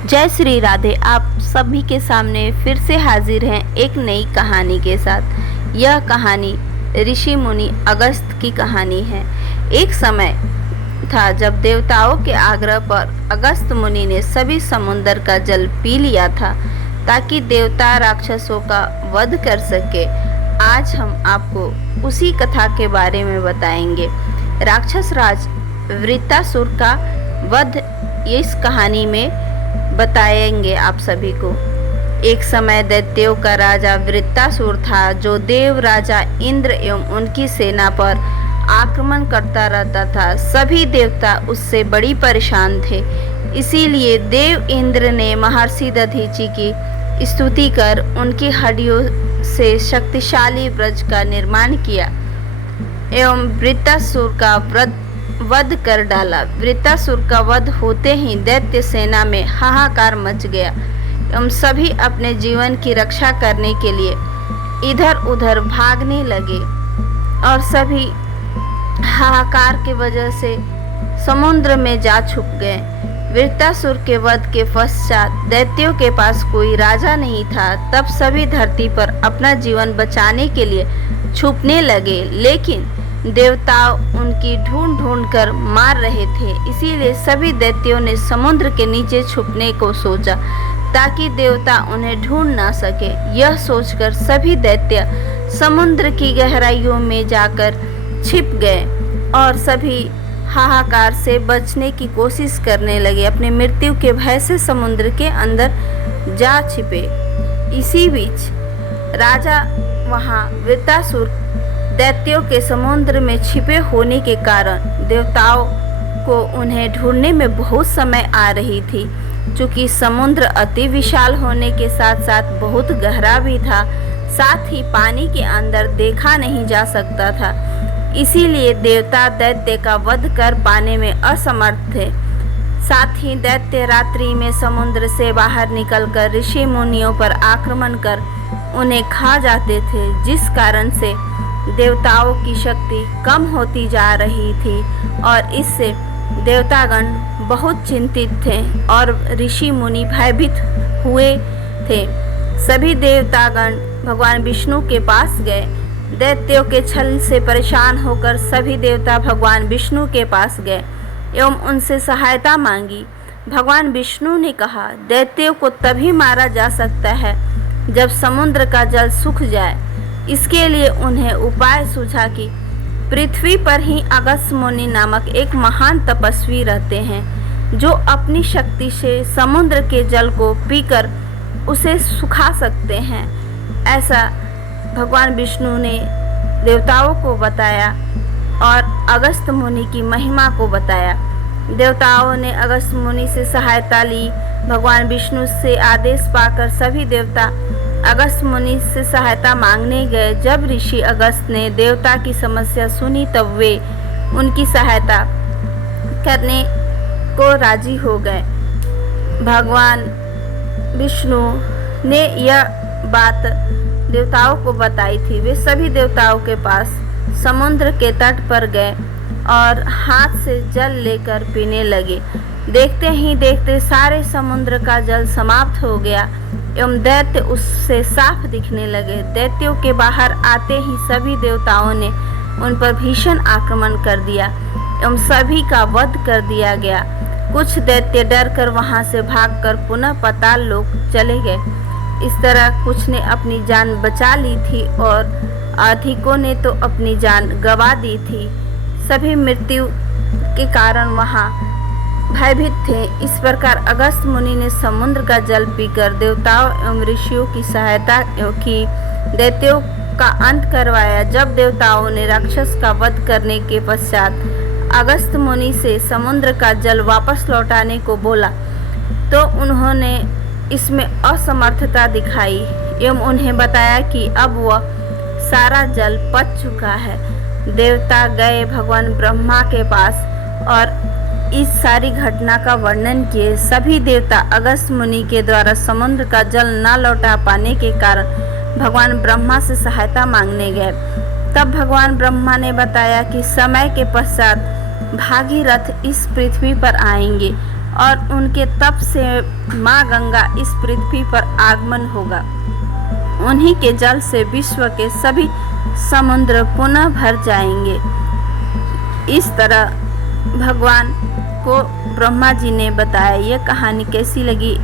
जय श्री राधे। आप सभी के सामने फिर से हाजिर हैं एक नई कहानी के साथ। यह कहानी ऋषि मुनि अगस्त की कहानी है। एक समय था जब देवताओं के आग्रह पर अगस्त मुनि ने सभी समुद्र का जल पी लिया था ताकि देवता राक्षसों का वध कर सके। आज हम आपको उसी कथा के बारे में बताएंगे। राक्षस राज वृत्तासुर का वध इस कहानी में बताएंगे आप सभी को। एक समय दैत्यों का राजा वृत्तासुर था जो देव राजा इंद्र एवं उनकी सेना पर आक्रमण करता रहता था। सभी देवता उससे बड़ी परेशान थे। इसीलिए देव इंद्र ने महर्षि दधीचि की स्तुति कर उनकी हड्डियों से शक्तिशाली वज्र का निर्माण किया एवं वृत्तासुर का वध कर डाला। वृत्तासुर का वध होते ही दैत्य सेना में हाहाकार मच गया एवं सभी अपने जीवन की रक्षा करने के लिए इधर उधर भागने लगे और सभी हाहाकार की वजह से समुद्र में जा छुप गए। वृत्तासुर के वध के पश्चात दैत्यों के पास कोई राजा नहीं था। तब सभी धरती पर अपना जीवन बचाने के लिए छुपने लगे, लेकिन देवता उनकी ढूंढ कर मार रहे थे। इसीलिए सभी दैत्यों ने समुद्र के नीचे छुपने को सोचा ताकि देवता उन्हें ढूंढ ना सके। यह सोचकर सभी दैत्य समुद्र की गहराइयों में जाकर छिप गए और सभी हाहाकार से बचने की कोशिश करने लगे। अपने मृत्यु के भय से समुद्र के अंदर जा छिपे। इसी बीच राजा वहां वृत्तासुर दैत्यों के समुद्र में छिपे होने के कारण देवताओं को उन्हें ढूंढने में बहुत समय आ रही थी। चूंकि समुद्र अति विशाल होने के साथ साथ बहुत गहरा भी था, साथ ही पानी के अंदर देखा नहीं जा सकता था। इसीलिए देवता दैत्य का वध कर पाने में असमर्थ थे। साथ ही दैत्य रात्रि में समुद्र से बाहर निकलकर ऋषि मुनियों पर आक्रमण कर उन्हें खा जाते थे, जिस कारण से देवताओं की शक्ति कम होती जा रही थी और इससे देवतागण बहुत चिंतित थे और ऋषि मुनि भयभीत हुए थे। सभी देवतागण भगवान विष्णु के पास गए। दैत्यों के छल से परेशान होकर सभी देवता भगवान विष्णु के पास गए एवं उनसे सहायता मांगी। भगवान विष्णु ने कहा, दैत्यों को तभी मारा जा सकता है जब समुद्र का जल सूख जाए। इसके लिए उन्हें उपाय सूझा कि पृथ्वी पर ही अगस्त मुनि नामक एक महान तपस्वी रहते हैं जो अपनी शक्ति से समुद्र के जल को पीकर उसे सुखा सकते हैं। ऐसा भगवान विष्णु ने देवताओं को बताया और अगस्त मुनि की महिमा को बताया। देवताओं ने अगस्त मुनि से सहायता ली। भगवान विष्णु से आदेश पाकर सभी देवता अगस्त मुनि से सहायता मांगने गए। जब ऋषि अगस्त ने देवता की समस्या सुनी तब वे उनकी सहायता करने को राजी हो गए। भगवान विष्णु ने यह बात देवताओं को बताई थी। वे सभी देवताओं के पास समुद्र के तट पर गए और हाथ से जल लेकर पीने लगे। देखते ही देखते सारे समुद्र का जल समाप्त हो गया एवं दैत्य उससे साफ दिखने लगे। दैत्यों के बाहर आते ही सभी देवताओं ने उन पर भीषण आक्रमण कर दिया एवं सभी का वध कर दिया गया। कुछ दैत्य डर कर वहां से भागकर पुनः पाताल लोक चले गए। इस तरह कुछ ने अपनी जान बचा ली थी और अधिकों ने तो अपनी जान गंवा दी थी। सभी मृत्यु के कारण वहां भयभीत थे। इस प्रकार अगस्त मुनि ने समुद्र का जल पीकर देवताओं एवं ऋषियों की सहायता की, दैत्यों का अंत करवाया। जब देवताओं ने राक्षस का वध करने के पश्चात अगस्त मुनि से समुद्र का जल वापस लौटाने को बोला तो उन्होंने इसमें असमर्थता दिखाई एवं उन्हें बताया कि अब वह सारा जल पच चुका है। देवता गए भगवान ब्रह्मा के पास और इस सारी घटना का वर्णन किए। सभी देवता अगस्त मुनि के द्वारा समुद्र का जल न लौटा पाने के कारण भगवान ब्रह्मा से सहायता मांगने गए। तब भगवान ब्रह्मा ने बताया कि समय के पश्चात भागीरथ इस पृथ्वी पर आएंगे। और उनके तप से माँ गंगा इस पृथ्वी पर आगमन होगा। उन्हीं के जल से विश्व के सभी समुद्र पुनः भर जाएंगे। इस तरह भगवान को ब्रह्मा जी ने बताया। यह कहानी कैसी लगी